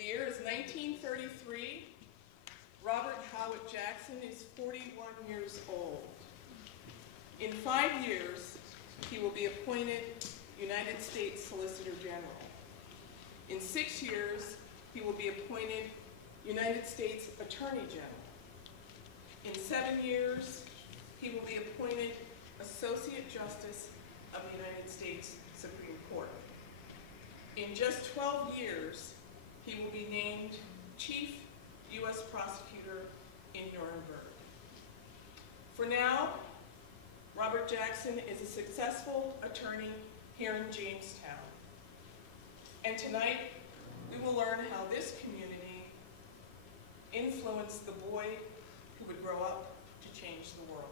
The year is 1933. Robert Howard Jackson is 41 years old. In 5 years, he will be appointed United States Solicitor General. In 6 years, he will be appointed United States Attorney General. In 7 years, he will be appointed Associate Justice of the United States Supreme Court. In just 12 years, he will be named Chief U.S. Prosecutor in Nuremberg. For now, Robert Jackson is a successful attorney here in Jamestown. And tonight, we will learn how this community influenced the boy who would grow up to change the world.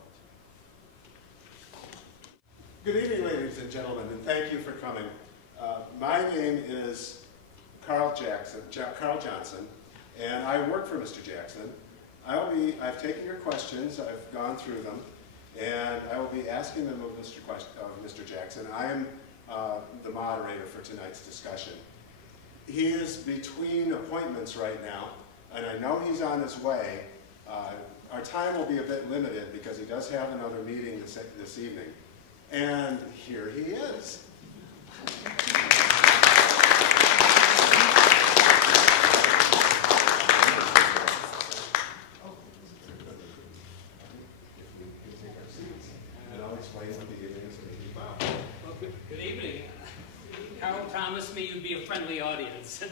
Good evening, ladies and gentlemen, and thank you for coming. My name is Carl Johnson, and I work for Mr. Jackson. I've taken your questions, I've gone through them, and I will be asking them of Mr. Jackson. I am the moderator for tonight's discussion. He is between appointments right now, and I know he's on his way. Our time will be a bit limited because he does have another meeting this evening. And here he is. Good evening. Carol promised me you'd be a friendly audience.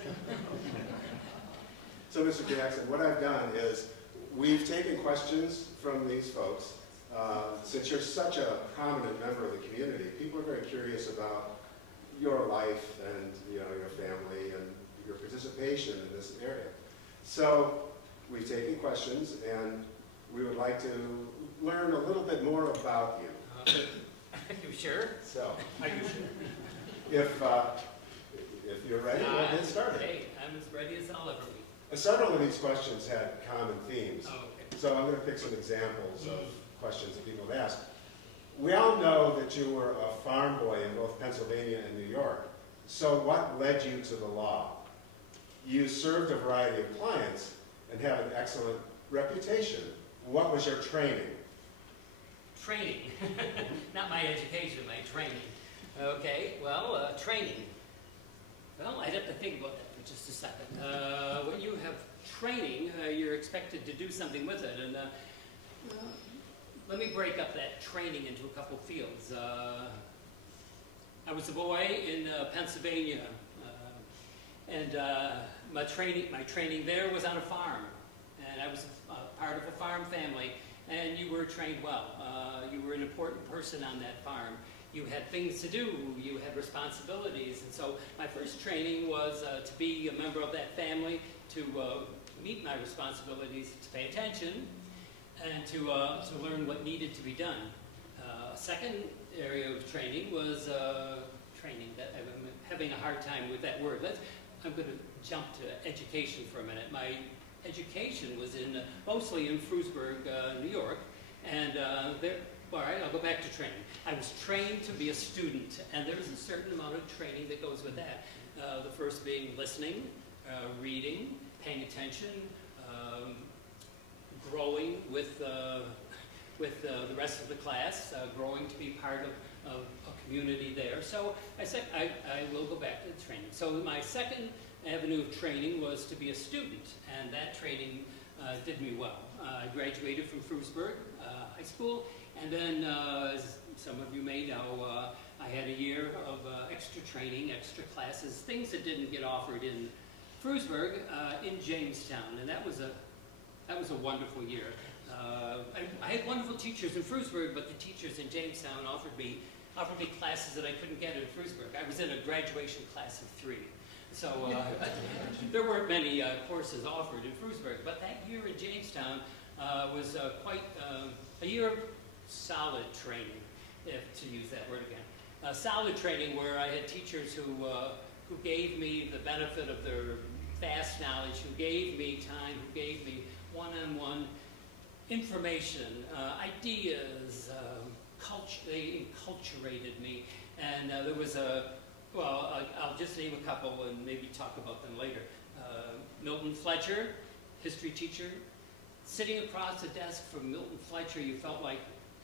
So, Mr. Jackson, what I've done is we've taken questions from these folks. Since you're such a prominent member of the community, people are very curious about your life and your family and your participation in this area. So we've taken questions, and we would like to learn a little bit more about you. Are you sure? So, Are you sure? if you're ready, we'll get started. Hey, I'm as ready as I'll ever be. Several of these questions had common themes. Oh, okay. So I'm going to pick some examples of questions that people have asked. We all know that you were a farm boy in both Pennsylvania and New York. So what led you to the law? You served a variety of clients and have an excellent reputation. What was your training? Training. Not my education, my training. Okay, well, training. Well, I'd have to think about that for just a second. When you have training, you're expected to do something with it. And let me break up that training into a couple fields. I was a boy in Pennsylvania, and my training there was on a farm, and I was part of a farm family, and you were trained well. You were an important person on that farm. You had things to do, you had responsibilities, and so my first training was to be a member of that family, to meet my responsibilities, to pay attention, and to learn what needed to be done. A second area of training was training. That I'm having a hard time with that word. I'm going to jump to education for a minute. My education was mostly in Frewsburg, New York, and all right, I'll go back to training. I was trained to be a student, and there's a certain amount of training that goes with that. The first being listening, reading, paying attention, growing with the rest of the class, growing to be part of a community there. So I said I will go back to the training. So my second avenue of training was to be a student, and that training did me well. I graduated from Frewsburg High School, and then, as some of you may know, I had a year of extra training, extra classes, things that didn't get offered in Frewsburg, in Jamestown, and that was a wonderful year. I had wonderful teachers in Frewsburg, but the teachers in Jamestown offered me classes that I couldn't get in Frewsburg. I was in a graduation class of 3. So there weren't many courses offered in Frewsburg, but that year in Jamestown was quite a year of solid training, to use that word again. Solid training where I had teachers who gave me the benefit of their vast knowledge, who gave me time, who gave me one-on-one information, ideas, they enculturated me. And there was well, I'll just name a couple and maybe talk about them later. Milton Fletcher, history teacher. Sitting across the desk from Milton Fletcher, you felt like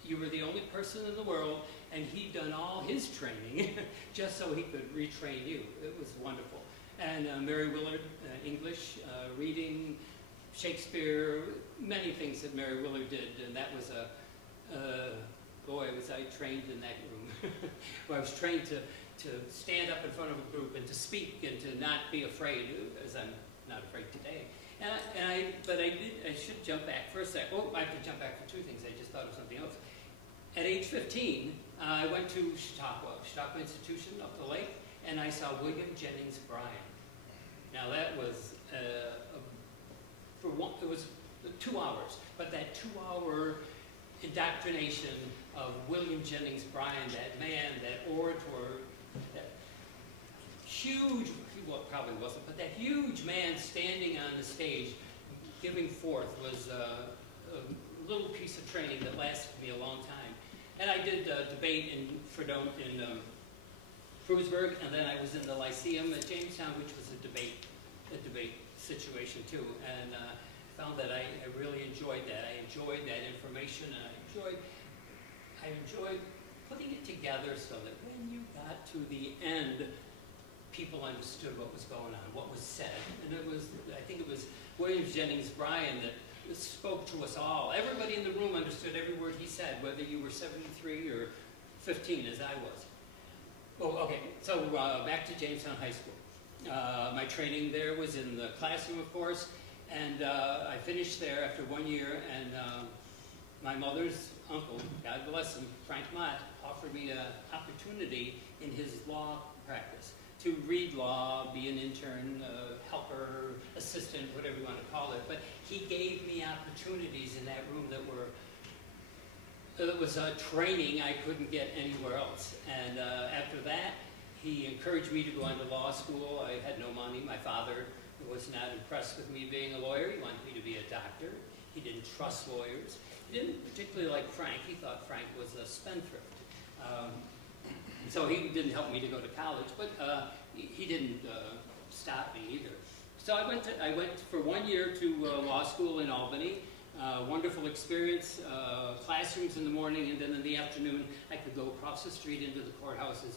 you were the only person in the world, and he'd done all his training just so he could retrain you. It was wonderful. And Mary Willard, English, reading, Shakespeare, many things that Mary Willard did, and that was boy, was I trained in that room. Where I was trained to stand up in front of a group and to speak and to not be afraid, as I'm not afraid today. But I should jump back for a sec. Oh, I have to jump back for two things. I just thought of something else. At age 15, I went to Chautauqua Institution up the lake, and I saw William Jennings Bryan. Now that was, it was 2 hours, but that 2-hour indoctrination of William Jennings Bryan, that man, that orator, that huge, well, probably wasn't, but that huge man standing on the stage giving forth was a little piece of training that lasted me a long time. And I did debate in Frewsburg, and then I was in the Lyceum at Jamestown, which was a debate situation too. And found that I really enjoyed that. I enjoyed that information, and I enjoyed putting it together so that when you got to the end, people understood what was going on, what was said. And I think it was William Jennings Bryan that spoke to us all. Everybody in the room understood every word he said, whether you were 73 or 15, as I was. Oh, okay, so back to Jamestown High School. My training there was in the classroom, of course, and I finished there after 1 year, and my mother's uncle, God bless him, Frank Mott, offered me an opportunity in his law practice to read law, be an intern, helper, assistant, whatever you want to call it. But he gave me opportunities in that room that was a training I couldn't get anywhere else. And after that, he encouraged me to go on to law school. I had no money. My father was not impressed with me being a lawyer. He wanted me to be a doctor. He didn't trust lawyers. He didn't particularly like Frank. He thought Frank was a spendthrift. So he didn't help me to go to college, but he didn't stop me either. So I went for 1 year to law school in Albany. Wonderful experience, classrooms in the morning, and then in the afternoon I could go across the street into the courthouses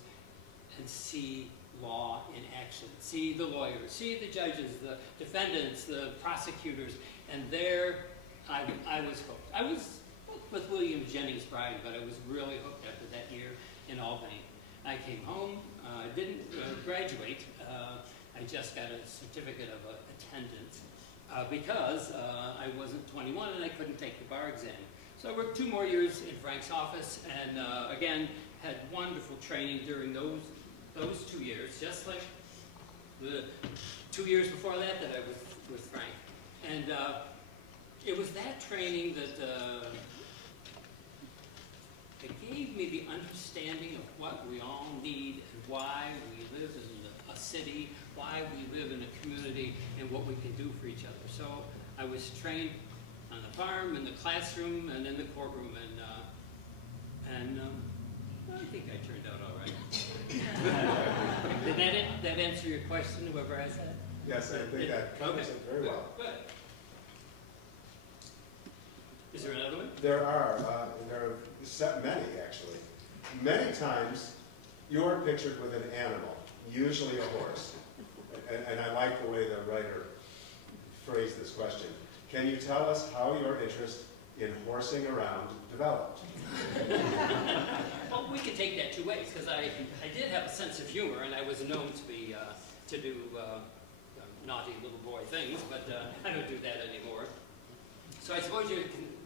and see law in action, see the lawyers, see the judges, the defendants, the prosecutors, and there I was hooked. I was hooked with William Jennings Bryan, but I was really hooked after that year in Albany. I came home, didn't graduate. I just got a certificate of attendance because I wasn't 21 and I couldn't take the bar exam. So I worked 2 more years in Frank's office, and again, had wonderful training during those 2 years, just like the 2 years before that I was with Frank. And it was that training that it gave me the understanding of what we all need and why we live in a city, why we live in a community, and what we can do for each other. So I was trained on the farm, in the classroom, and in the courtroom, and I think I turned out all right. Did that answer your question, whoever asked that? Yes, I think that covers it very well. Good. Is there another one? There are many, actually. Many times, you're pictured with an animal, usually a horse. And I like the way the writer phrased this question. Can you tell us how your interest in horsing around developed? Well, we could take that 2 ways, because I did have a sense of humor, and I was known to do naughty little boy things, but I don't do that anymore. So I suppose you're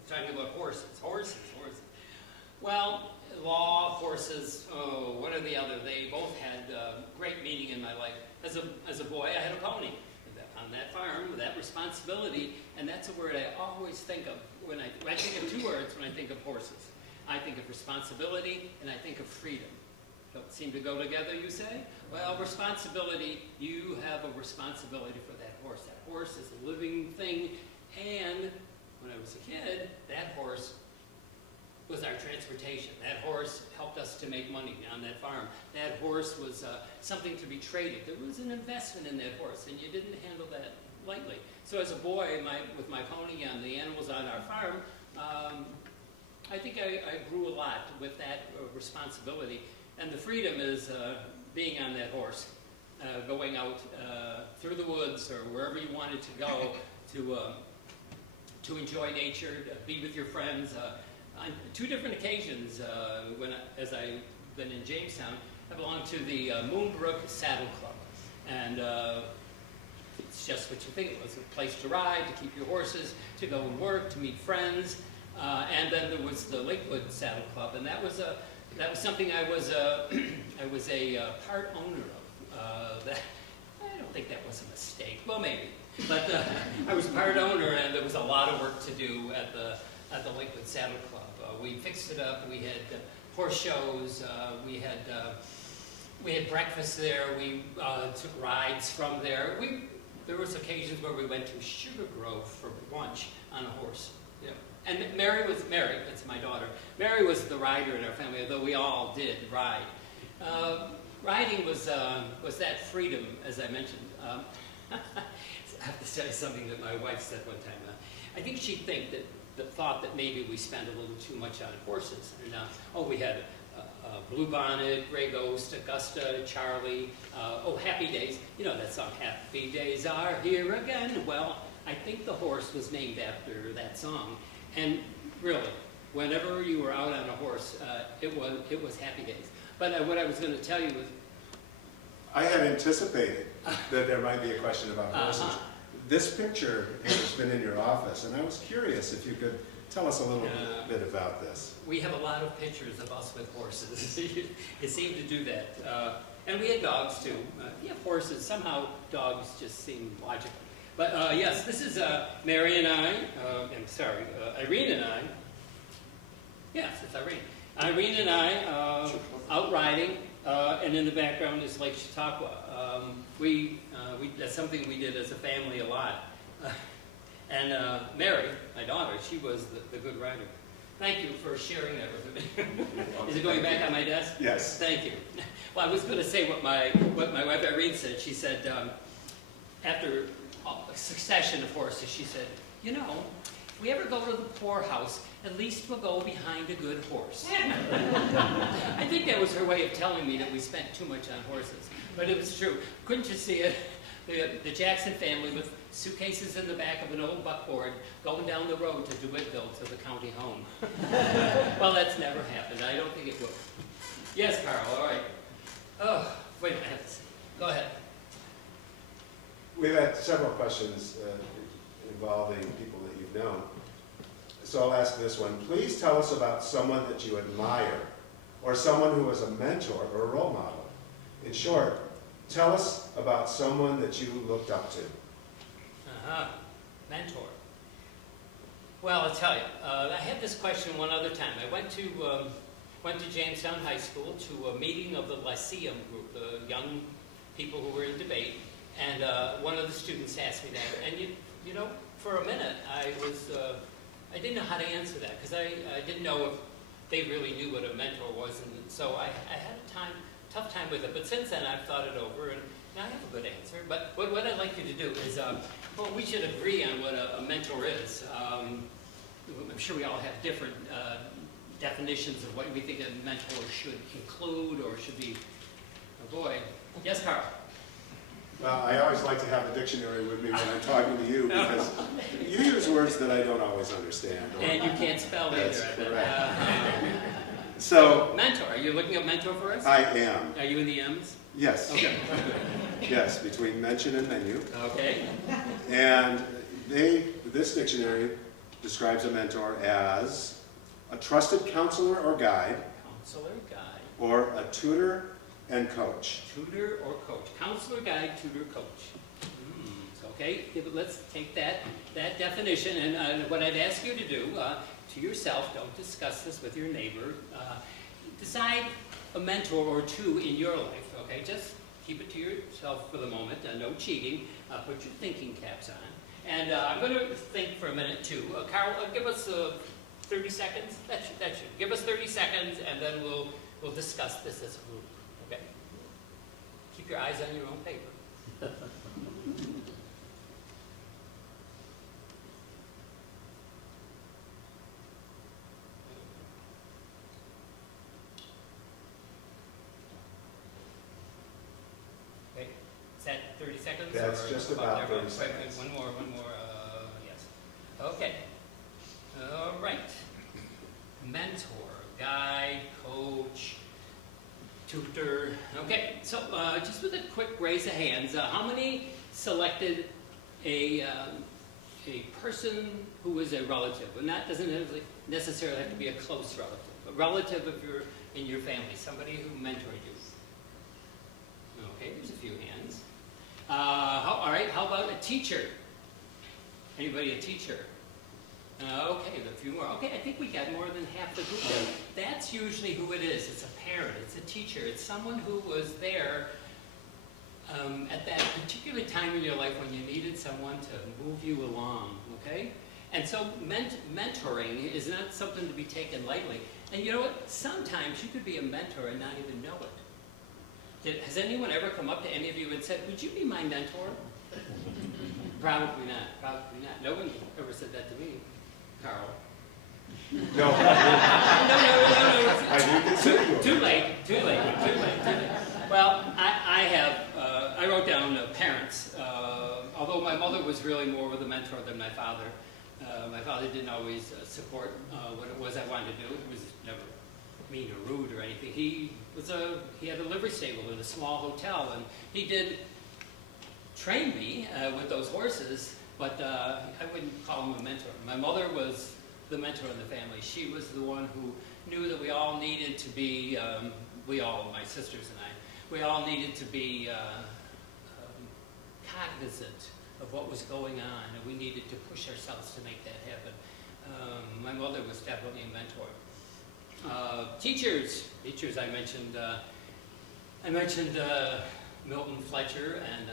talking about horses. Horses. Well, law, horses, one or the other, they both had great meaning in my life. As a boy, I had a pony on that farm, with that responsibility, and that's a word I always think of when I think of 2 words when I think of horses. I think of responsibility, and I think of freedom. Don't seem to go together, you say? Well, responsibility, you have a responsibility for that horse. That horse is a living thing, and when I was a kid, that horse was our transportation. That horse helped us to make money on that farm. That horse was something to be traded. There was an investment in that horse, and you didn't handle that lightly. So as a boy, with my pony and the animals on our farm, I think I grew a lot with that responsibility. And the freedom is being on that horse, going out through the woods or wherever you wanted to go to enjoy nature, to be with your friends. On 2 different occasions, as I've been in Jamestown, I belonged to the Moonbrook Saddle Club. And it's just what you think it was, a place to ride, to keep your horses, to go and work, to meet friends. And then there was the Lakewood Saddle Club, and that was something I was a part owner of. I don't think that was a mistake. Well, maybe, but I was part owner, and there was a lot of work to do at the Lakewood Saddle Club. We fixed it up. We had horse shows. We had breakfast there. We took rides from there. There was occasions where we went to Sugar Grove for lunch on a horse. Yeah. And Mary, that's my daughter. Mary was the rider in our family, although we all did ride. Riding was that freedom, as I mentioned. I have to tell you something that my wife said one time. I think she'd think that the thought that maybe we spent a little too much on horses. And we had Bluebonnet, Gray Ghost, Augusta, Charlie, Happy Days. You know that song, Happy Days Are Here Again. Well, I think the horse was named after that song. And really, whenever you were out on a horse, it was happy days. But what I was going to tell you was... I had anticipated that there might be a question about horses. This picture has been in your office, and I was curious if you could tell us a little bit about this. We have a lot of pictures of us with horses. It seemed to do that. And we had dogs, too. You have horses. Somehow, dogs just seem logical. But yes, this is Mary and I. Irene and I. Yes, it's Irene. Irene and I out riding, and in the background is Lake Chautauqua. That's something we did as a family a lot. And Mary, my daughter, she was the good rider. Thank you for sharing that with me. Is it going back on my desk? Yes. Thank you. Well, I was going to say what my wife Irene said. She said, after a succession of horses, she said, you know, if we ever go to the poorhouse, at least we'll go behind a good horse. I think that was her way of telling me that we spent too much on horses. But it was true. Couldn't you see it? The Jackson family with suitcases in the back of an old buckboard going down the road to DeWittville to the county home. Well, that's never happened. I don't think it will. Yes, Carl, all right. Oh, wait a minute. Go ahead. We've had several questions involving people that you've known. So I'll ask this one. Please tell us about someone that you admire, or someone who was a mentor or a role model. In short, tell us about someone that you looked up to. Mentor. Well, I'll tell you. I had this question one other time. I went to Jamestown High School to a meeting of the Lyceum group, the young people who were in debate, and one of the students asked me that. And you know, for a minute, I didn't know how to answer that, because I didn't know if they really knew what a mentor was, and so I had a tough time with it. But since then, I've thought it over, and I have a good answer. But what I'd like you to do is, we should agree on what a mentor is. I'm sure we all have different definitions of what we think a mentor should include or should be. Oh boy. Yes, Carl? Well, I always like to have a dictionary with me when I'm talking to you, because you use words that I don't always understand. And you can't spell That's either. correct. So, mentor. Are you looking up mentor for us? I am. Are you in the M's? Yes. Okay. Yes, between mention and menu. Okay. And this dictionary describes a mentor as a trusted counselor or guide, Counselor, guide. or a tutor and coach. Tutor or coach. Counselor, guide, tutor, coach. Okay, let's take that definition, and what I'd ask you to do, to yourself, don't discuss this with your neighbor, decide a mentor or two in your life, okay? Just keep it to yourself for the moment, no cheating, put your thinking caps on. And I'm going to think for a minute, too. Carl, give us 30 seconds? That should. Give us 30 seconds, and then we'll discuss this as a group, okay? Keep your eyes on your own paper. Okay, is that 30 seconds? That's or just about there? 30 seconds. One more, yes. Okay, all right. Mentor, guide, coach, tutor. Okay, so just with a quick raise of hands, how many selected a person who is a relative? And that doesn't necessarily have to be a close relative. A relative in your family, somebody who mentored you. Okay, there's a few hands. All right, how about a teacher? Anybody a teacher? Okay, a few more. Okay, I think we got more than half the group there. That's usually who it is. It's a parent, it's a teacher, it's someone who was there at that particular time in your life when you needed someone to move you along, okay? And so mentoring is not something to be taken lightly. And you know what? Sometimes you could be a mentor and not even know it. Has anyone ever come up to any of you and said, would you be my mentor? Probably not, probably not. No one ever said that to me. Carl. No. No. I do consider you. Too late. Well, I wrote down parents. Although my mother was really more of a mentor than my father. My father didn't always support what it was I wanted to do. He was never mean or rude or anything. He had a livery stable in a small hotel, and he did train me with those horses, but I wouldn't call him a mentor. My mother was the mentor in the family. She was the one who knew that we all needed to be, my sisters and I, we all needed to be cognizant of what was going on, and we needed to push ourselves to make that happen. My mother was definitely a mentor. Teachers, I mentioned Milton Fletcher and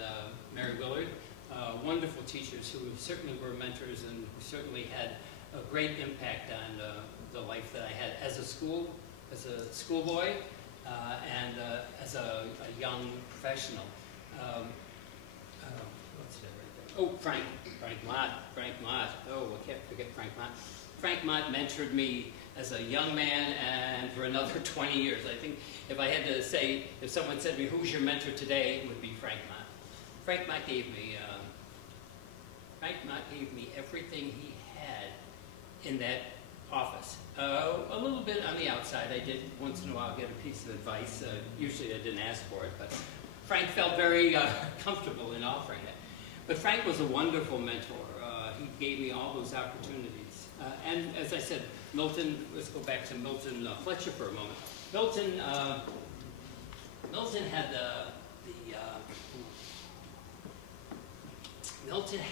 Mary Willard, wonderful teachers who certainly were mentors and who certainly had a great impact on the life that I had as a schoolboy, and as a young professional. What's that right there? Oh, Frank Mott. Oh, I can't forget Frank Mott. Frank Mott mentored me as a young man and for another 20 years. I think if I had to say, if someone said to me, who's your mentor today, it would be Frank Mott. Frank Mott gave me everything he had in that office. A little bit on the outside. I did once in a while get a piece of advice. Usually I didn't ask for it, but Frank felt very comfortable in offering it. But Frank was a wonderful mentor. He gave me all those opportunities. And as I said, Milton, let's go back to Milton Fletcher for a moment. Milton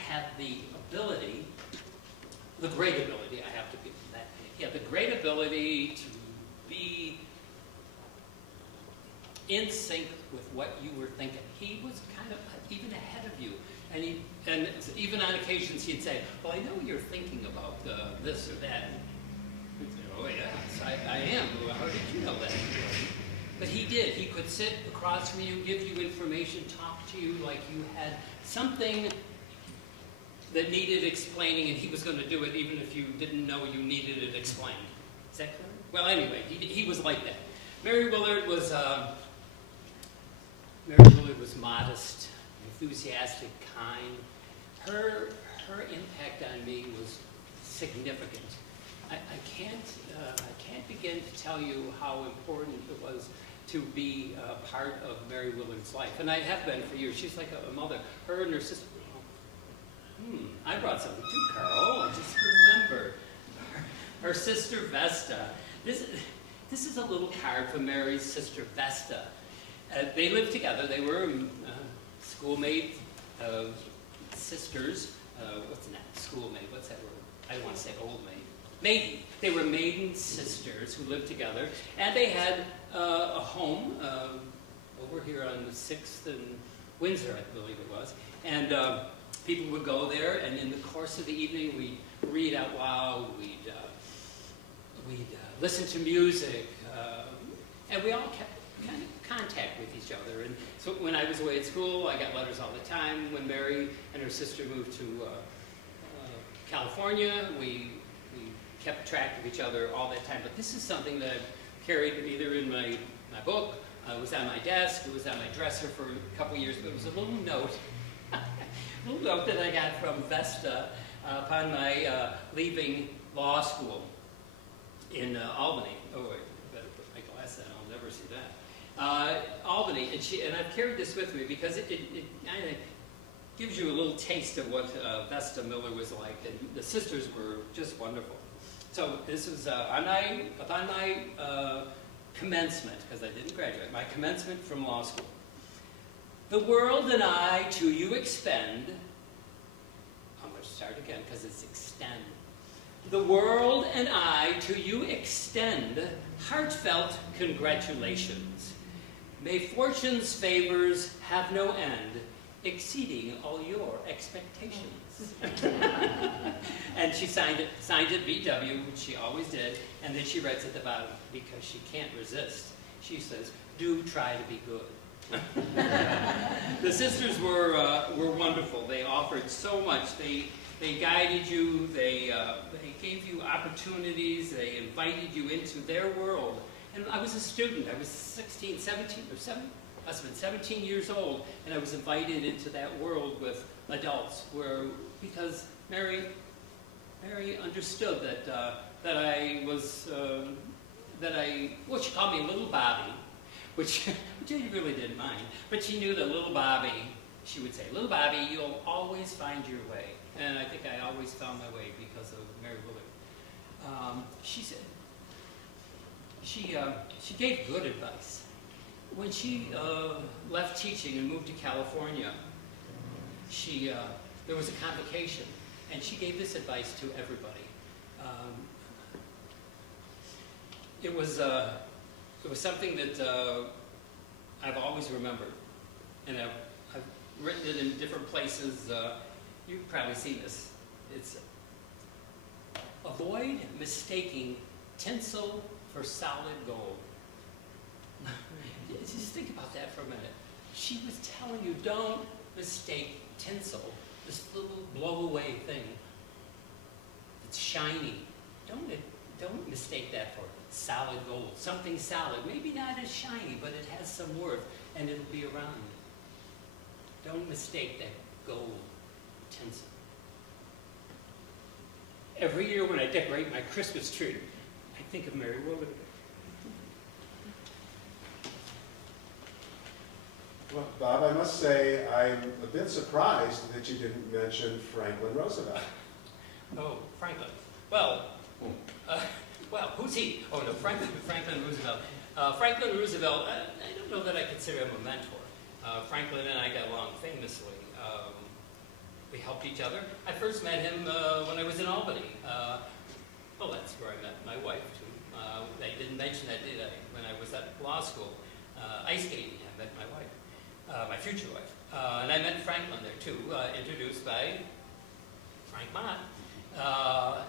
had the ability, the great ability, I have to give him that. He had the great ability to be in sync with what you were thinking. He was kind of even ahead of you. And even on occasions he'd say, well, I know you're thinking about this or that. I'd say, oh yes, I am. Well, how did you know that? But he did. He could sit across from you, give you information, talk to you like you had something that needed explaining, and he was going to do it even if you didn't know you needed it explained. Is that clear? Well, anyway, he was like that. Mary Willard was modest, enthusiastic, kind. Her impact on me was significant. I can't begin to tell you how important it was to be a part of Mary Willard's life, and I have been for years. She's like a mother. Her and her sister. I brought something too, Carl. I just remembered. Her sister Vesta. This is a little card from Mary's sister Vesta. They lived together. They were schoolmate sisters. What's that? Schoolmate. What's that word? I don't want to say old maid. Maiden. They were maiden sisters who lived together, and they had a home over here on the 6th and Windsor, I believe it was. And people would go there, and in the course of the evening, we'd read out loud, we'd we'd listen to music, and we all kept kind of contact with each other. And so when I was away at school, I got letters all the time. When Mary and her sister moved to California, we kept track of each other all that time. But this is something that I've carried either in my book, it was on my desk, it was on my dresser for a couple years, but it was a little note, that I got from Vesta upon my leaving law school in Albany. Oh, wait, I better put my glass on, I'll never see that. Albany, and I've carried this with me because it kind of gives you a little taste of what Vesta Miller was like, and the sisters were just wonderful. So this was upon my commencement, because I didn't graduate, my commencement from law school. The world and I to you expend, I'm going to start again because it's extend. The world and I to you extend heartfelt congratulations. May fortune's favors have no end, exceeding all your expectations. And she signed it VW, which she always did, and then she writes at the bottom, because she can't resist, she says, do try to be good. The sisters were wonderful. They offered so much. They guided you, they gave you opportunities, they invited you into their world. And I was a student. I was 17 years old, and I was invited into that world with adults, because Mary understood that I was, well, she called me Little Bobby, which I really didn't mind, but she knew that Little Bobby, she would say, Little Bobby, you'll always find your way. And I think I always found my way because of Mary Willard. She said, she gave good advice. When she left teaching and moved to California, there was a convocation, and she gave this advice to everybody. It was something that I've always remembered, and I've written it in different places. You've probably seen this. It's avoid mistaking tinsel for solid gold. Just think about that for a minute. She was telling you, don't mistake tinsel, this little blow-away thing. It's shiny. Don't mistake that for solid gold. Something solid, maybe not as shiny, but it has some worth, and it'll be around. Don't mistake that gold tinsel. Every year when I decorate my Christmas tree, I think of Mary Willard. Well, Bob, I must say I'm a bit surprised that you didn't mention Franklin Roosevelt. Oh, Franklin. Well, who's he? Oh no, Franklin Roosevelt. Franklin Roosevelt, I don't know that I consider him a mentor. Franklin and I got along famously. We helped each other. I first met him when I was in Albany. Well, that's where I met my wife, too. I didn't mention that, did I? When I was at law school, ice skating, I met my wife, my future wife. And I met Franklin there, too, introduced by Frank Mott.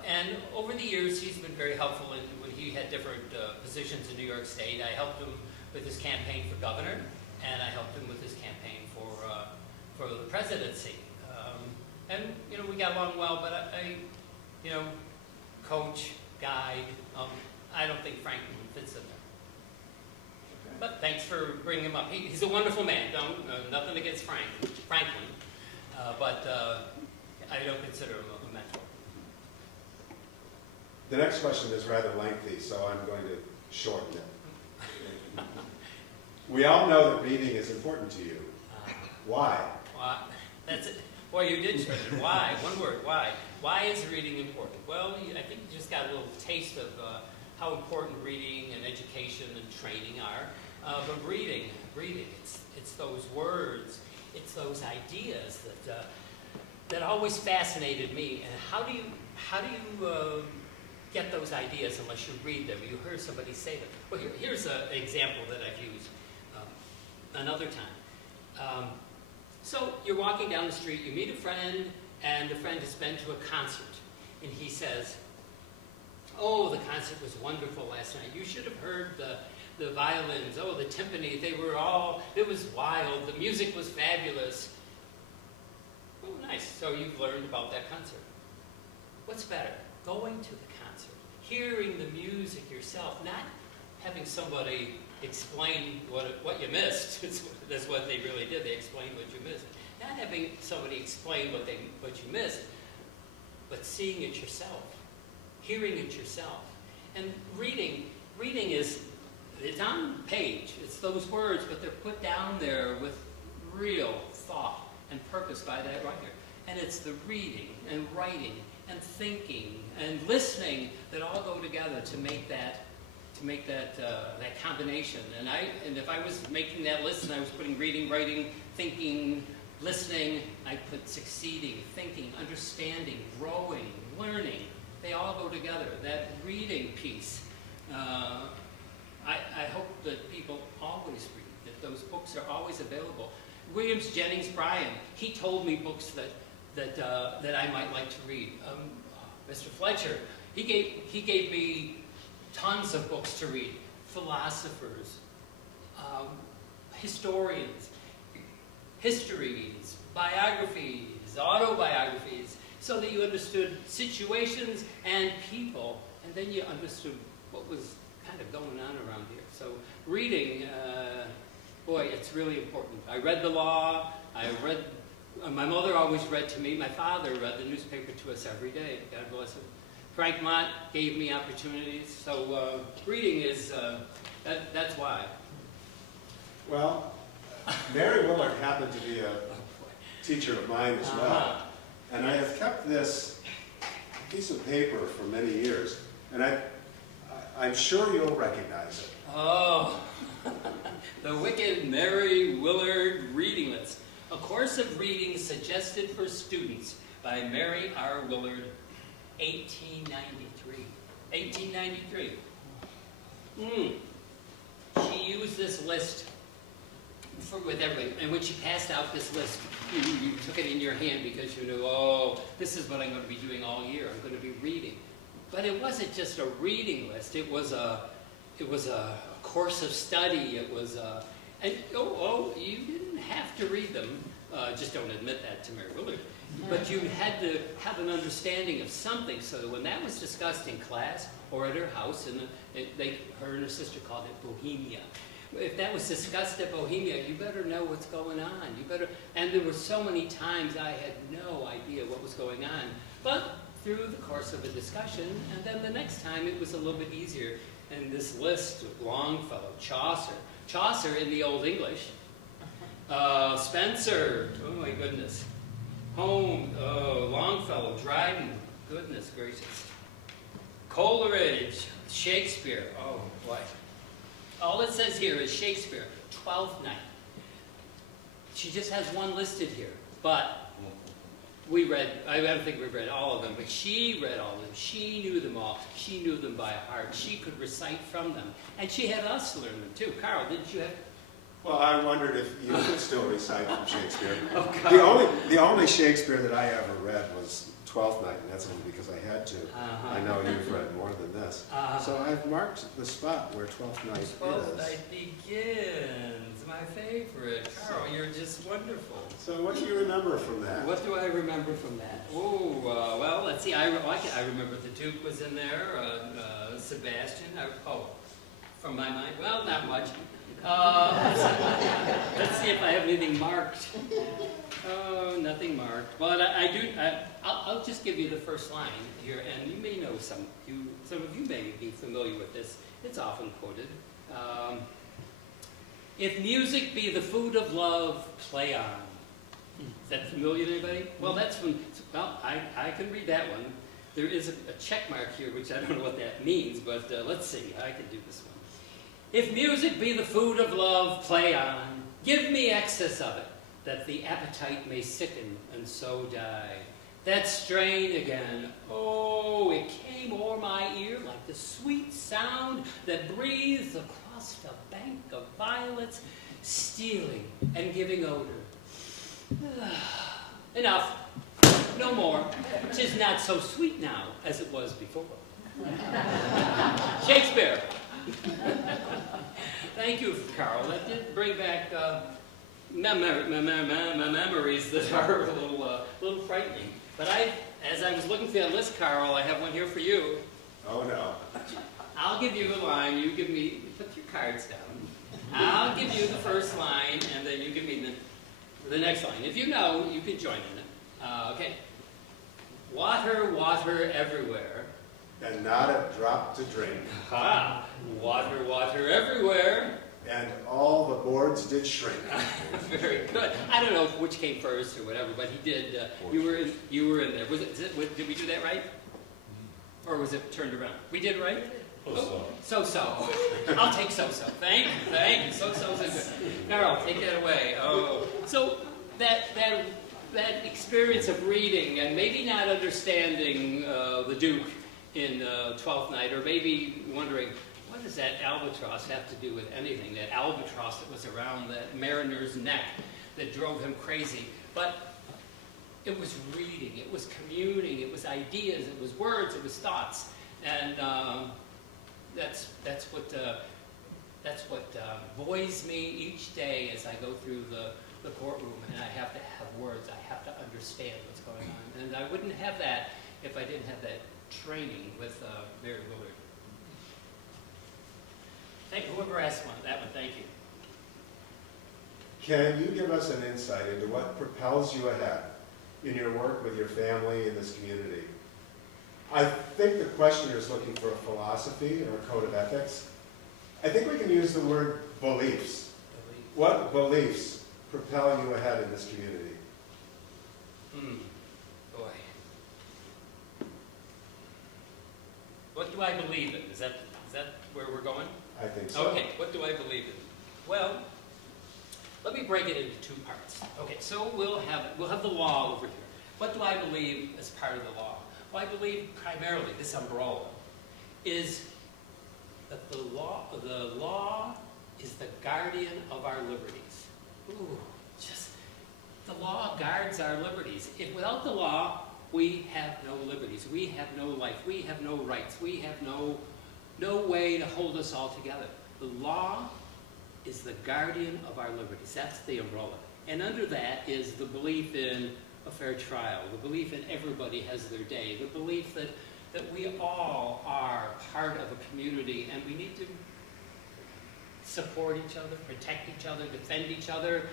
And over the years, he's been very helpful when he had different positions in New York State. I helped him with his campaign for governor, and I helped him with his campaign for the presidency. And, you know, we got along well, but I coach, guide, I don't think Franklin fits in there. Okay. But thanks for bringing him up. He's a wonderful man. Nothing against Franklin, but I don't consider him a mentor. The next question is rather lengthy, so I'm going to shorten it. We all know that reading is important to you. Why? That's it. Boy, you did shorten it. Why? One word. Why? Why is reading important? Well, I think you just got a little taste of how important reading and education and training are. But reading, it's those words, it's those ideas that always fascinated me. And how do you get those ideas unless you read them? You heard somebody say them. Well, here's an example that I've used another time. So you're walking down the street, you meet a friend, and the friend has been to a concert, and he says, Oh, the concert was wonderful last night. You should have heard the violins. Oh, the timpani. They were all, it was wild. The music was fabulous. Oh, nice. So you've learned about that concert. What's better? Going to the concert, hearing the music yourself, not having somebody explain what you missed. That's what they really did. They explained what you missed. Not having somebody explain what you missed, but seeing it yourself, hearing it yourself. And reading is, it's on page. It's those words, but they're put down there with real thought and purpose by that writer. And it's the reading and writing and thinking and listening that all go together to make that that combination. And if I was making that list and I was putting reading, writing, thinking, listening, I put succeeding, thinking, understanding, growing, learning. They all go together. That reading piece. I hope that people always read, that those books are always available. Williams Jennings Bryan, he told me books that I might like to read. Mr. Fletcher, he gave me tons of books to read. Philosophers, historians, histories, biographies, autobiographies, so that you understood situations and people, and then you understood what was kind of going on around here. So reading, boy, it's really important. I read the law. My mother always read to me. My father read the newspaper to us every day. God bless him. Frank Mott gave me opportunities. So reading is, that's why. Well, Mary Willard happened to be a teacher of mine as well. And I have kept this piece of paper for many years. And I'm sure you'll recognize it. Oh, the Wicked Mary Willard Reading List. A course of reading suggested for students by Mary R. Willard, 1893. 1893. She used this list with everybody. And when she passed out this list, you took it in your hand because you knew, oh, this is what I'm going to be doing all year. I'm going to be reading. But it wasn't just a reading list. It was a course of study. It was you didn't have to read them. Just don't admit that to Mary Willard. But you had to have an understanding of something, so that when that was discussed in class or at her house, and her and her sister called it Bohemia. If that was discussed at Bohemia, you better know what's going on. And there were so many times I had no idea what was going on. But through the course of a discussion, and then the next time it was a little bit easier. And this list, Longfellow, Chaucer in the Old English, Spencer, oh my goodness, Home, Longfellow, Dryden, goodness gracious, Coleridge, Shakespeare, oh boy. All it says here is Shakespeare, Twelfth Night. She just has one listed here, but I don't think we read all of them, but she read all of them. She knew them all. She knew them by heart. She could recite from them. And she had us learn them too. Carl, didn't you have? Well, I wondered if you could still recite from Shakespeare. Oh, The only Shakespeare that I ever read was Twelfth Night, and that's only because I had to. I know you've read more than this. So I've marked the spot where Twelfth Night is. Twelfth Night begins, my favorite. Carl, you're just wonderful. So what do you remember from that? What do I remember from that? Oh, well, let's see. I remember the Duke was in there, Sebastian. From my mind, well, not much. Let's see if I have anything marked. Oh, nothing marked. But I'll just give you the first line here, and you may know some of you may be familiar with this. It's often quoted. If music be the food of love, play on. Is that familiar to anybody? Well, that's from, I can read that one. There is a check mark here, which I don't know what that means, but let's see. I can do this one. If music be the food of love, play on. Give me excess of it, that the appetite may sicken and so die. That strain again, oh, it came o'er my ear like the sweet sound that breathes across a bank of violets, stealing and giving odor. Enough, no more. 'Tis not so sweet now as it was before. Shakespeare. Thank you, Carl. That did bring back memories that are a little frightening. But as I was looking through that list, Carl, I have one here for you. Oh, no. I'll give you the line, you give me, put your cards down. I'll give you the first line, and then you give me the next line. If you know, you can join in it. Okay. Water, water everywhere. And not a drop to drink. Ah, water, water everywhere. And all the boards did shrink. Very good. I don't know which came first or whatever, but he did. You were in there. Did we do that right? Or was it turned around? We did right? So-so. I'll take so-so. Thank you. So-so's a good. Carol, take that away. Oh, so that experience of reading and maybe not understanding the Duke in Twelfth Night, or maybe wondering, what does that albatross have to do with anything? That albatross that was around that mariner's neck that drove him crazy. But it was reading, it was communing, it was ideas, it was words, it was thoughts. And that's what buoys me each day as I go through the courtroom, and I have to have words, I have to understand what's going on. And I wouldn't have that if I didn't have that training with Mary Willard. Thank whoever asked that one, thank you. Can you give us an insight into what propels you ahead in your work with your family in this community? I think the questioner is looking for a philosophy or a code of ethics. I think we can use the word beliefs. What beliefs propel you ahead in this community? Boy. What do I believe in? Is that where we're going? I think so. Okay, what do I believe in? Well, let me break it into two parts. Okay, so we'll have the law over here. What do I believe as part of the law? Well, I believe primarily this umbrella is that the law is the guardian of our liberties. Ooh, the law guards our liberties. Without the law, we have no liberties. We have no life. We have no rights. We have no way to hold us all together. The law is the guardian of our liberties. That's the umbrella. And under that is the belief in a fair trial, the belief in everybody has their day, the belief that we all are part of a community and we need to support each other, protect each other, defend each other,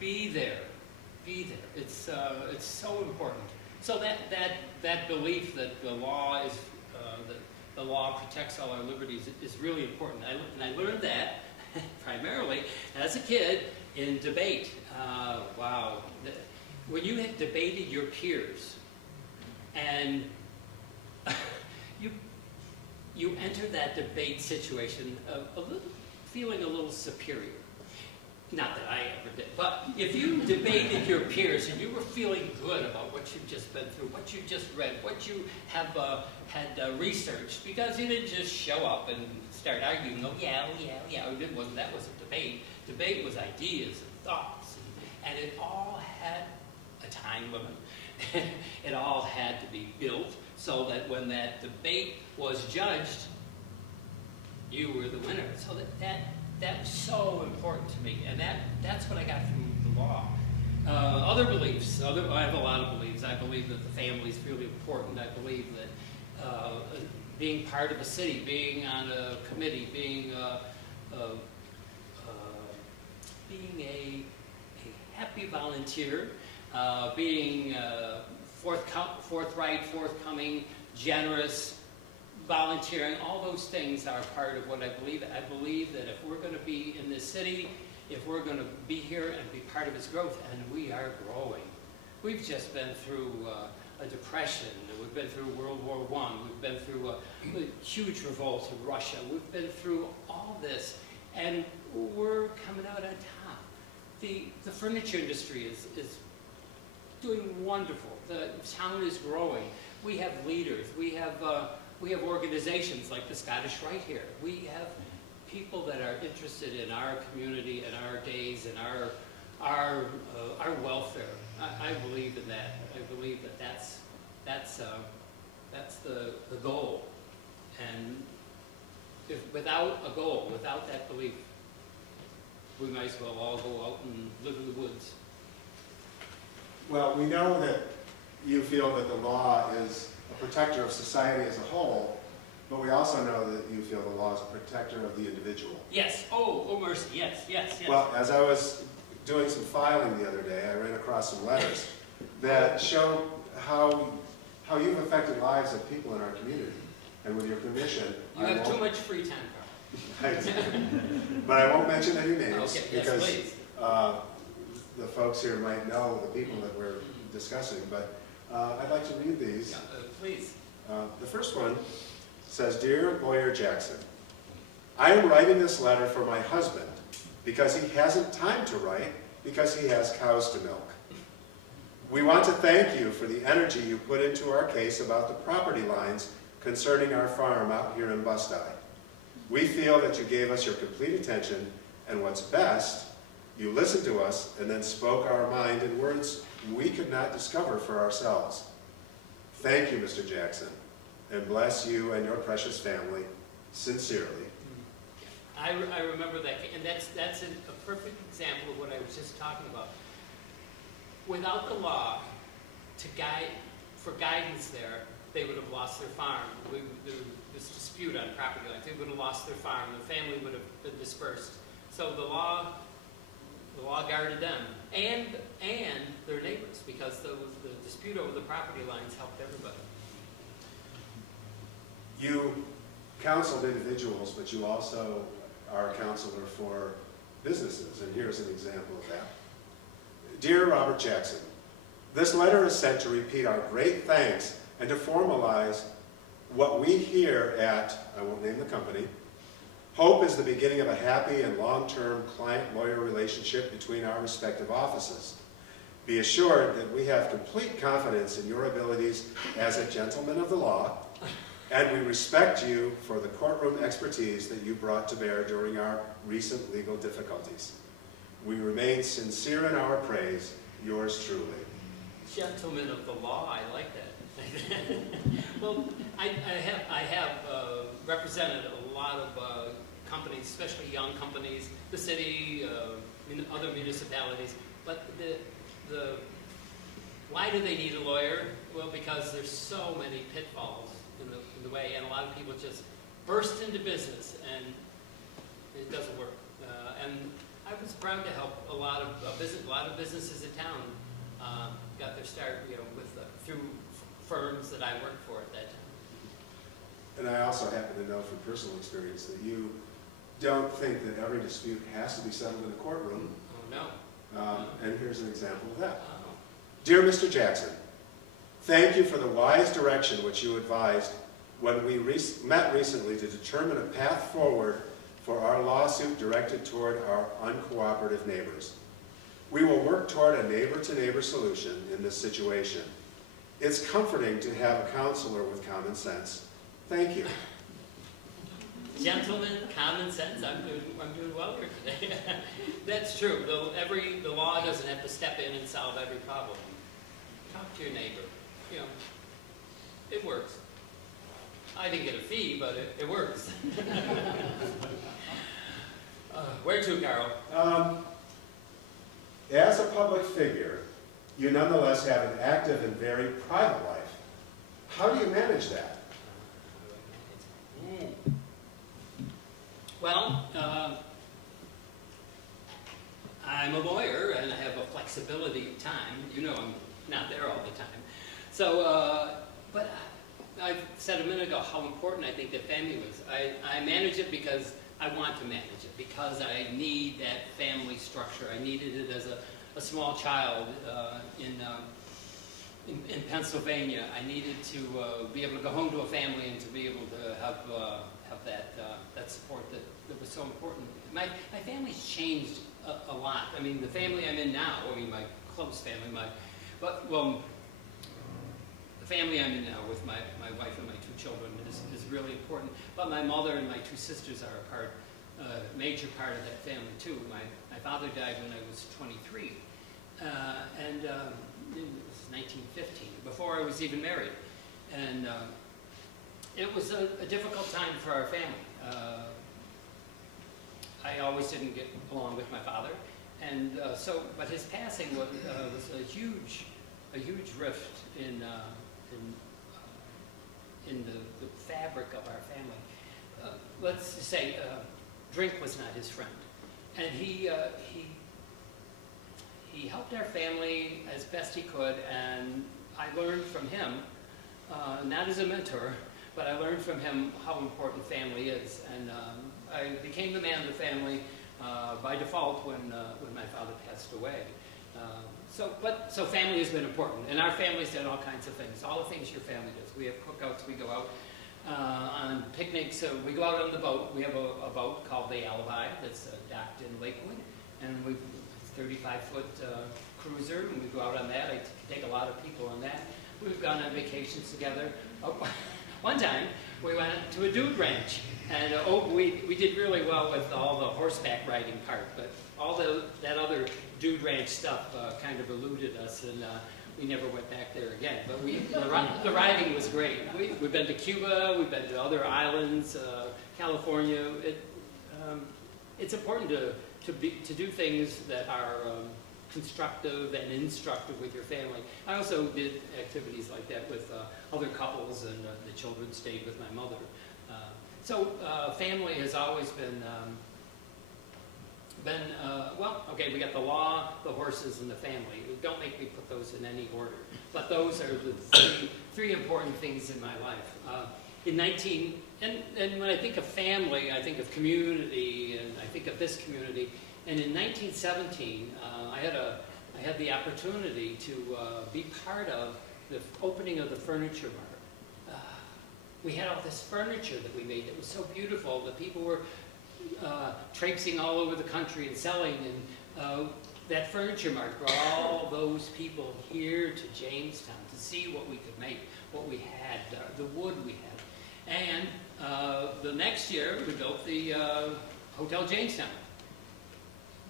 be there. It's so important. So that belief that the law is the law protects all our liberties is really important. And I learned that primarily as a kid in debate. Wow. When you had debated your peers and you enter that debate situation feeling a little superior. Not that I ever did, but if you debated your peers and you were feeling good about what you've just been through, what you just read, what you have had researched, because you didn't just show up and start arguing, that wasn't debate. Debate was ideas and thoughts, and it all had a time limit. It all had to be built so that when that debate was judged, you were the winner. So that was so important to me, and that's what I got from the law. Other beliefs, I have a lot of beliefs. I believe that the family is really important. I believe that being part of a city, being on a committee, being a happy volunteer, being forthright, forthcoming, generous, volunteering, all those things are part of what I believe. I believe that if we're going to be in this city, if we're going to be here and be part of its growth, and we are growing. We've just been through a depression. We've been through World War I. We've been through a huge revolt in Russia. We've been through all this, and we're coming out on top. The furniture industry is doing wonderful. The town is growing. We have leaders. We have organizations like the Scottish Rite here. We have people that are interested in our community and our days and our welfare. I believe in that. I believe that that's the goal. And if without a goal, without that belief, we might as well all go out and live in the woods. Well, we know that you feel that the law is a protector of society as a whole, but we also know that you feel the law is a protector of the individual. Yes. Oh, mercy. Yes, yes, yes. Well, as I was doing some filing the other day, I ran across some letters that show how you've affected lives of people in our community. And with your permission, you I have too won't- much free time, Carl. But I won't mention any names Okay, yes, because please. the folks here might know the people that we're discussing. But I'd like to read these. Yeah, please. The first one says, "Dear Lawyer Jackson, I am writing this letter for my husband because he hasn't time to write because he has cows to milk. We want to thank you for the energy you put into our case about the property lines concerning our farm out here in Bustye. We feel that you gave us your complete attention, and what's best, you listened to us and then spoke our mind in words we could not discover for ourselves. Thank you, Mr. Jackson, and bless you and your precious family, sincerely." I remember that, and that's a perfect example of what I was just talking about. Without the law for guidance there, they would have lost their farm. There was this dispute on property lines. They would have lost their farm. The family would have been dispersed. So the law guarded them and their neighbors, because the dispute over the property lines helped everybody. You counseled individuals, but you also are a counselor for businesses, and here's an example of that. "Dear Robert Jackson, this letter is sent to repeat our great thanks and to formalize what we here at," I won't name the company, "hope is the beginning of a happy and long-term client-lawyer relationship between our respective offices. Be assured that we have complete confidence in your abilities as a gentleman of the law, and we respect you for the courtroom expertise that you brought to bear during our recent legal difficulties. We remain sincere in our praise. Yours truly." Gentlemen of the law, I like that. Well, I have represented a lot of companies, especially young companies, the city, other municipalities. But why do they need a lawyer? Well, because there's so many pitfalls in the way, and a lot of people just burst into business, and it doesn't work. And I was proud to help a lot of businesses in town got their start, through firms that I worked for at that time. And I also happen to know from personal experience that you don't think that every dispute has to be settled in a courtroom. Oh, no. And here's an example of that. Oh. "Dear Mr. Jackson, thank you for the wise direction which you advised when we met recently to determine a path forward for our lawsuit directed toward our uncooperative neighbors. We will work toward a neighbor-to-neighbor solution in this situation. It's comforting to have a counselor with common sense. Thank you." Gentlemen, common sense. I'm doing well here today. That's true. The law doesn't have to step in and solve every problem. Talk to your neighbor. It works. I didn't get a fee, but it works. Where to, Carl? As a public figure, you nonetheless have an active and very private life. How do you manage that? Well, I'm a lawyer, and I have a flexibility of time. I'm not there all the time. So, but I said a minute ago how important I think that family was. I manage it because I want to manage it, because I need that family structure. I needed it as a small child in Pennsylvania. I needed to be able to go home to a family and to be able to have that support that was so important. My family's changed a lot. I mean, the family I'm in now, my close family, the family I'm in now with my wife and my two children is really important. But my mother and my two sisters are a major part of that family too. My father died when I was 23, and it was 1915, before I was even married. And it was a difficult time for our family. I always didn't get along with my father, and but his passing was a huge rift in the fabric of our family. Let's just say drink was not his friend, and he helped our family as best he could, and I learned from him, not as a mentor, but I learned from him how important family is, and I became the man of the family by default when my father passed away. So family has been important, and our family's done all kinds of things, all the things your family does. We have cookouts, we go out on picnics, we go out on the boat. We have a boat called the Alibi that's docked in Lakewood, and we've 35-foot cruiser, and we go out on that. I take a lot of people on that. We've gone on vacations together. Oh, one time, we went to a dude ranch, and we did really well with all the horseback riding part, but all that other dude ranch stuff kind of eluded us, and we never went back there again. But the riding was great. We've been to Cuba, we've been to other islands, California. It's important to do things that are constructive and instructive with your family. I also did activities like that with other couples, and the children stayed with my mother. Family has always been well, okay, we got the law, the horses, and the family. Don't make me put those in any order. But those are the three important things in my life. And when I think of family, I think of community, and I think of this community. And in 1917, I had the opportunity to be part of the opening of the furniture mart. We had all this furniture that we made that was so beautiful that people were traipsing all over the country and selling, and that furniture mart brought all those people here to Jamestown to see what we could make, what we had, the wood we had. And the next year, we built the Hotel Jamestown.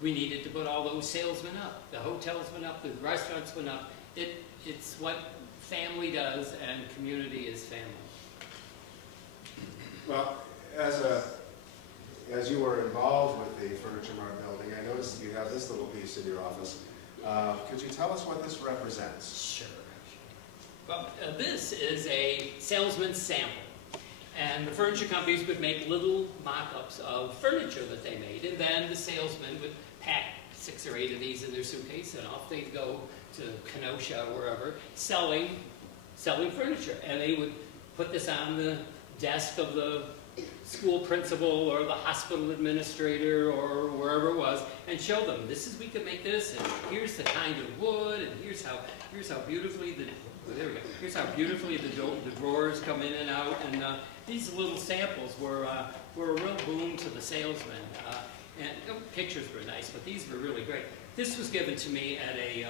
We needed to put all those salesmen up. The hotels went up, the restaurants went up. It's what family does, and community is family. Well, as you were involved with the Furniture Mart building, I noticed you have this little piece in your office. Could you tell us what this represents? Sure. Well, this is a salesman's sample. And the furniture companies would make little mock-ups of furniture that they made, and then the salesman would pack 6 or 8 of these in their suitcase, and off they'd go to Kenosha or wherever, selling furniture. And they would put this on the desk of the school principal or the hospital administrator or wherever it was, and show them, we could make this, and here's the kind of wood, and here's how beautifully here's how beautifully the drawers come in and out, and these little samples were a real boon to the salesman. And pictures were nice, but these were really great. This was given to me at a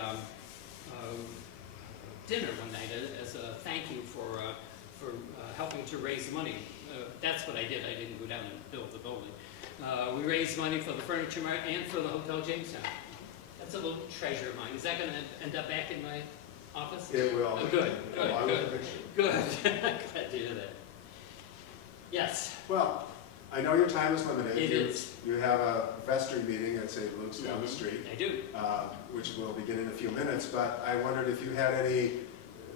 dinner one night as a thank you for helping to raise money. That's what I did. I didn't go down and build the building. We raised money for the Furniture Mart and for the Hotel Jamestown. That's a little treasure of mine. Is that going to end up back in my office? It will. Oh, good. Glad to hear that. Yes. Well, I know your time is limited. It is. You have a vestry meeting at St. Luke's down the street. I do. Which will begin in a few minutes, but I wondered if you had any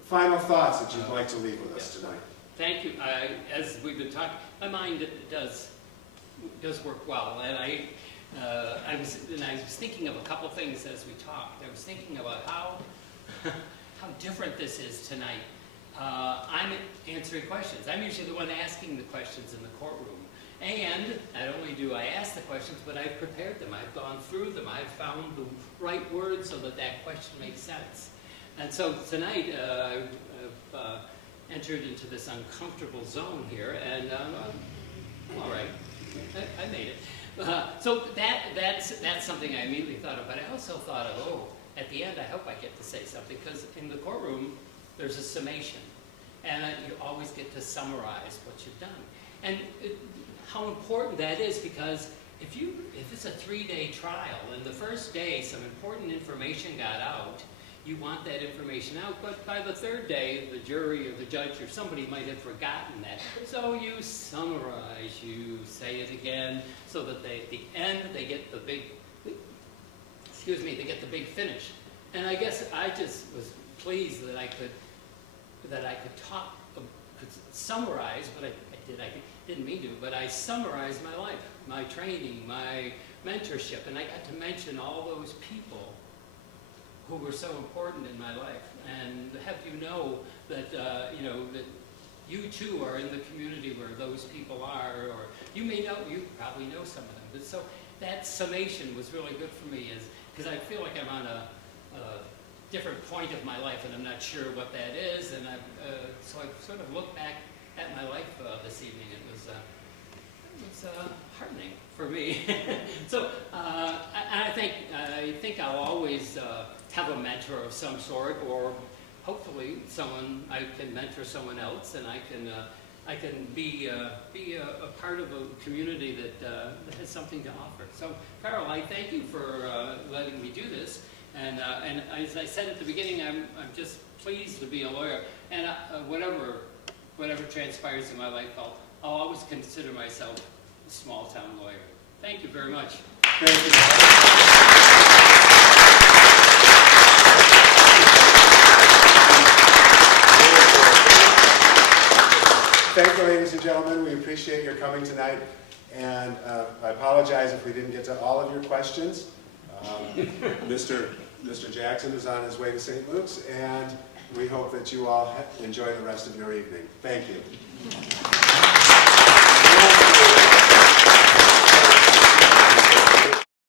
final thoughts that you'd like to leave with us tonight. Thank you. As we've been talking, my mind does work well, and I was thinking of a couple things as we talked. I was thinking about how different this is tonight. I'm answering questions. I'm usually the one asking the questions in the courtroom. And not only do I ask the questions, but I've prepared them. I've gone through them. I've found the right words so that question makes sense. And so tonight, I've entered into this uncomfortable zone here, and I'm all right. I made it. So that's something I immediately thought of, but I also thought of, at the end, I hope I get to say something, because in the courtroom, there's a summation, and you always get to summarize what you've done. And how important that is, because if it's a 3-day trial, and the first day some important information got out, you want that information out, but by the third day, the jury or the judge or somebody might have forgotten that. So you summarize, you say it again, so that at the end, they get the big, they get the big finish. And I guess I just was pleased that I could talk, could summarize, but I didn't mean to, but I summarized my life, my training, my mentorship, and I got to mention all those people who were so important in my life, and have you know that that you too are in the community where those people are, or you probably know some of them. But so that summation was really good for me, because I feel like I'm on a different point of my life, and I'm not sure what that is, and so I sort of looked back at my life this evening. It was heartening for me. So I think I'll always have a mentor of some sort, or hopefully I can mentor someone else, and I can be a part of a community that has something to offer. So Carol, I thank you for letting me do this. And as I said at the beginning, I'm just pleased to be a lawyer. And whatever transpires in my life, I'll always consider myself a small-town lawyer. Thank you very much. Thank you. Thank you, ladies and gentlemen. We appreciate your coming tonight. And I apologize if we didn't get to all of your questions. Mr. Jackson is on his way to St. Luke's, and we hope that you all enjoy the rest of your evening. Thank you.